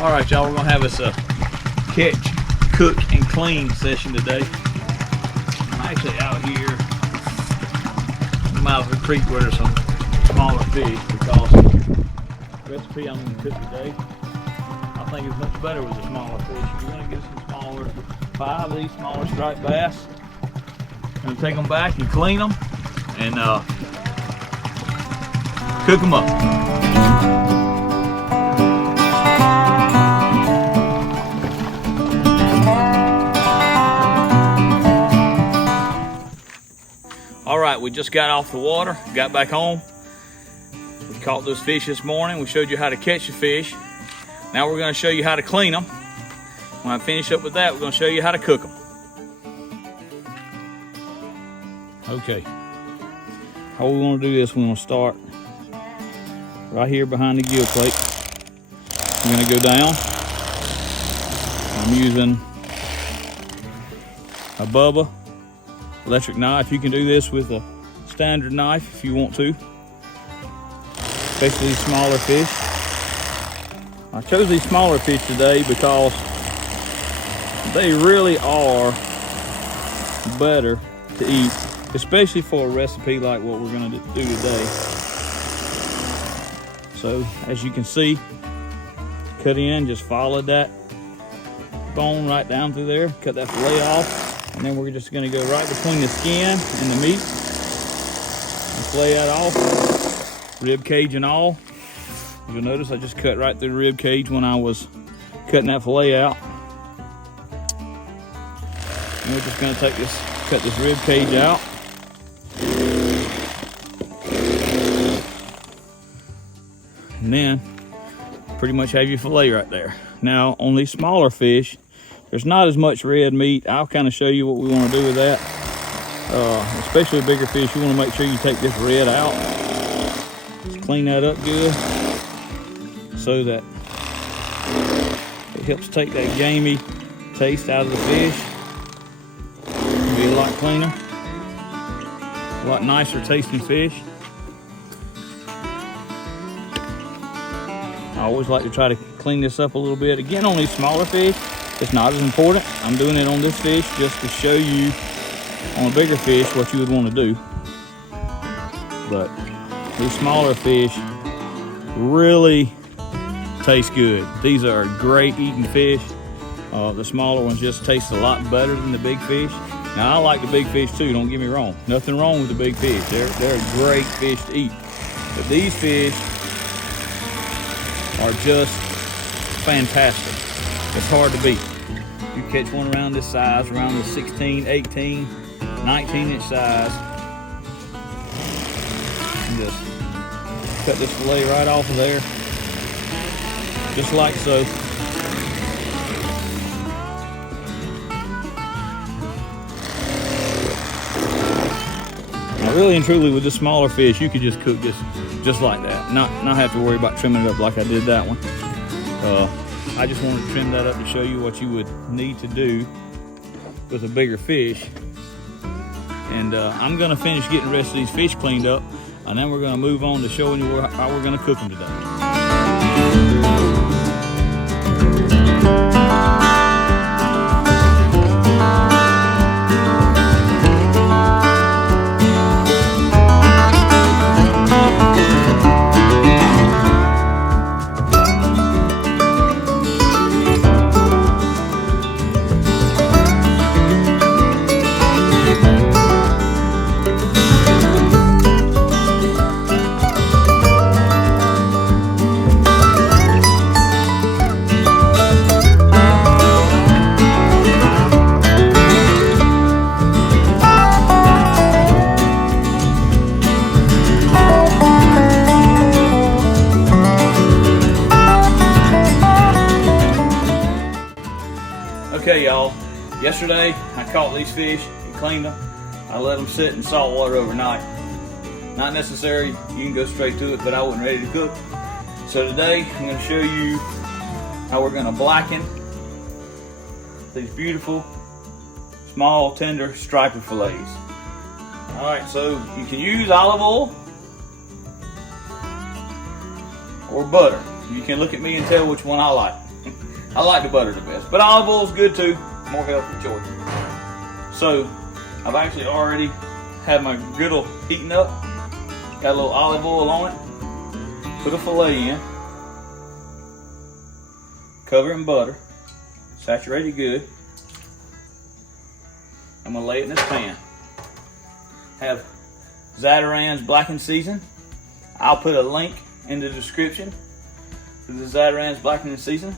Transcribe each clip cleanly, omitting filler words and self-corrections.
All right, y'all, we're gonna have us a catch, cook, and clean session today. I'm actually out here in the mouth of the creek where there's some smaller fish because the recipe I'm gonna cook today, I think is much better with the smaller fish. You're gonna get some smaller, 5 of these smaller striped bass. I'm gonna take them back and clean them and cook them up. All right, we just got off the water, got back home. We caught those fish this morning. We showed you how to catch the fish. Now we're gonna show you how to clean them. When I finish up with that, we're gonna show you how to cook them. Okay, how we wanna do this, we're gonna start right here behind the gill plate. I'm gonna go down. I'm using a Bubba electric knife. You can do this with a standard knife if you want to, especially these smaller fish. I chose these smaller fish today because they really are better to eat, especially for a recipe like what we're going to do today. So as you can see, cut in, just follow that bone right down through there, cut that fillet off. And then we're just gonna go right between the skin and the meat and fillet that off, rib cage and all. You'll notice I just cut right through the rib cage when I was cutting that fillet out. And we're just gonna cut this rib cage out. And then pretty much have your fillet right there. Now on these smaller fish, there's not as much red meat. I'll kind of show you what we want to do with that. Especially bigger fish, you want to make sure you take this red out. Just clean that up good so that it helps take that gamey taste out of the fish. It'll be a lot cleaner, a lot nicer tasting fish. I always like to try to clean this up a little bit. Again, on these smaller fish, it's not as important. I'm doing it on this fish just to show you on a bigger fish what you would want to do. But these smaller fish really taste good. These are great eating fish. The smaller ones just taste a lot better than the big fish. Now I like the big fish too, don't get me wrong. Nothing wrong with the big fish. They're a great fish to eat. But these fish are just fantastic. It's hard to beat. You catch one around this size, around the 16, 18, 19-inch size, and just cut this fillet right off of there, just like so. Now really and truly with the smaller fish, you could just cook this just like that. Not have to worry about trimming it up like I did that one. I just wanted to trim that up to show you what you would need to do with a bigger fish. And I'm gonna finish getting the rest of these fish cleaned up, and then we're gonna move on to showing you how we're gonna cook them today. Okay, y'all, yesterday I caught these fish and cleaned them. I let them sit in salt water overnight. Not necessary, you can go straight to it, but I wasn't ready to cook. So today I'm going to show you how we're going to blacken these beautiful, small, tender striper fillets. All right, so you can use olive oil or butter. You can look at me and tell which one I like. I like the butter the best, but olive oil is good too. More healthy choice. So I've actually already had my griddle heating up. Got a little olive oil on it. Put a fillet in. Cover it in butter. Saturate it good. I'm gonna lay it in this pan. Have Zatarain's Blackened season. I'll put a link in the description to the Zatarain's Blackened season.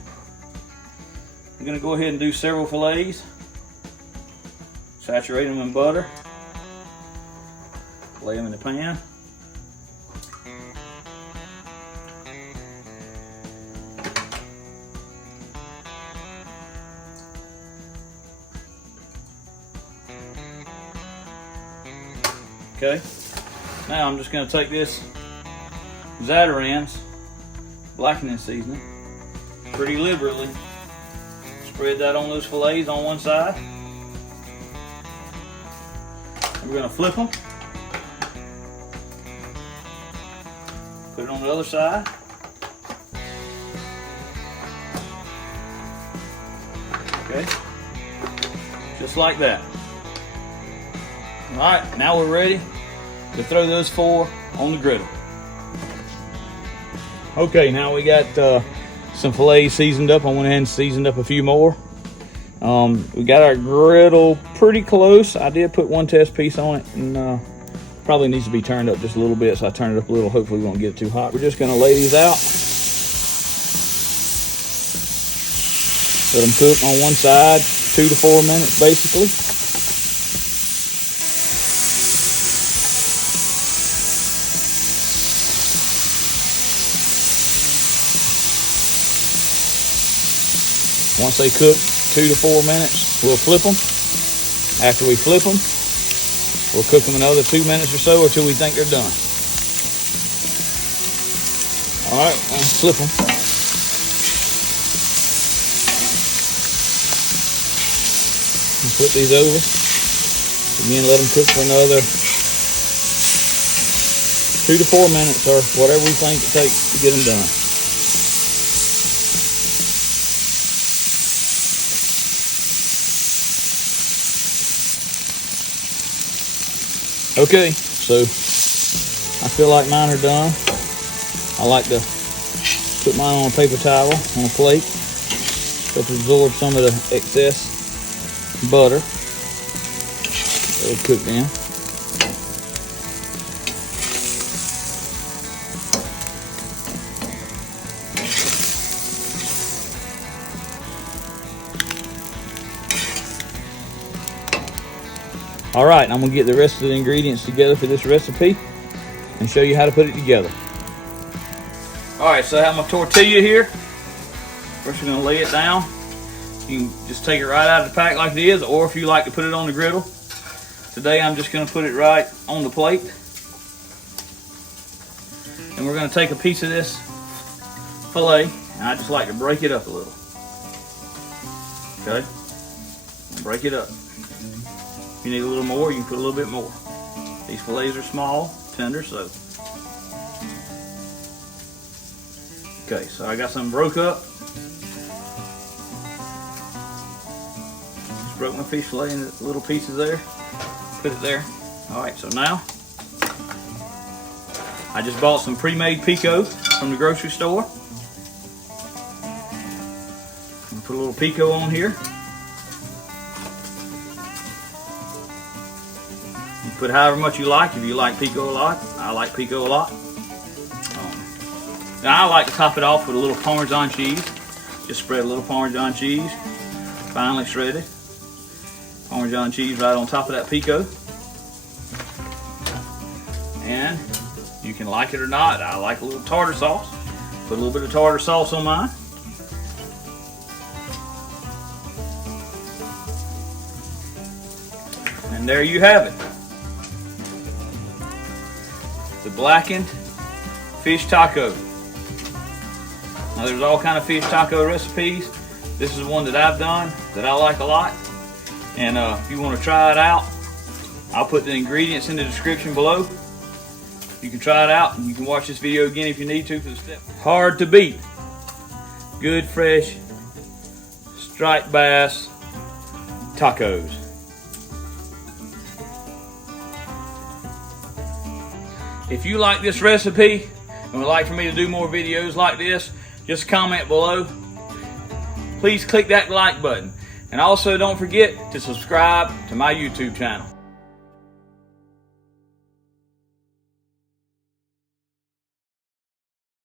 I'm gonna go ahead and do several fillets. Saturate them in butter. Lay them in the pan. Okay, now I'm just going to take this Zatarain's Blackened seasoning pretty liberally, spread that on those fillets on one side. We're going to flip them, put it on the other side. Okay, just like that. All right, now we're ready to throw those 4 on the griddle. Okay, now we got some fillets seasoned up. I went ahead and seasoned up a few more. We got our griddle pretty close. I did put 1 test piece on it, and probably needs to be turned up just a little bit, so I turned it up a little. Hopefully we won't get it too hot. We're just gonna lay these out. Let them cook on one side, 2 to 4 minutes basically. Once they cook 2 to 4 minutes, we'll flip them. After we flip them, we'll cook them another 2 minutes or so until we think they're done. All right, let's flip them. Flip these over. Again, let them cook for another 2 to 4 minutes or whatever we think it takes to get them done. Okay, so I feel like mine are done. I like to put mine on a paper towel, on a plate, help absorb some of the excess butter that will cook in. All right, I'm gonna get the rest of the ingredients together for this recipe and show you how to put it together. All right, so I have my tortilla here. First, we're gonna lay it down. You can just take it right out of the pack like it is, or if you like to put it on the griddle. Today, I'm just gonna put it right on the plate. And we're gonna take a piece of this fillet, and I just like to break it up a little. Okay, break it up. If you need a little more, you can put a little bit more. These fillets are small, tender, so. Okay, so I got some broke up. Just broke my fish fillet into little pieces there. Put it there. All right, so now, I just bought some pre-made pico from the grocery store. Put a little pico on here. Put however much you like. If you like pico a lot, I like pico a lot. Now I like to top it off with a little Parmesan cheese. Just spread a little Parmesan cheese, finely shredded. Parmesan cheese right on top of that pico. And you can like it or not. I like a little tartar sauce. Put a little bit of tartar sauce on mine. And there you have it. The blackened fish taco. Now there's all kind of fish taco recipes. This is one that I've done that I like a lot. And if you want to try it out, I'll put the ingredients in the description below. You can try it out and you can watch this video again if you need to for the step. Hard to beat. Good, fresh striped bass tacos. If you like this recipe and would like for me to do more videos like this, just comment below. Please click that like button. And also don't forget to subscribe to my YouTube channel.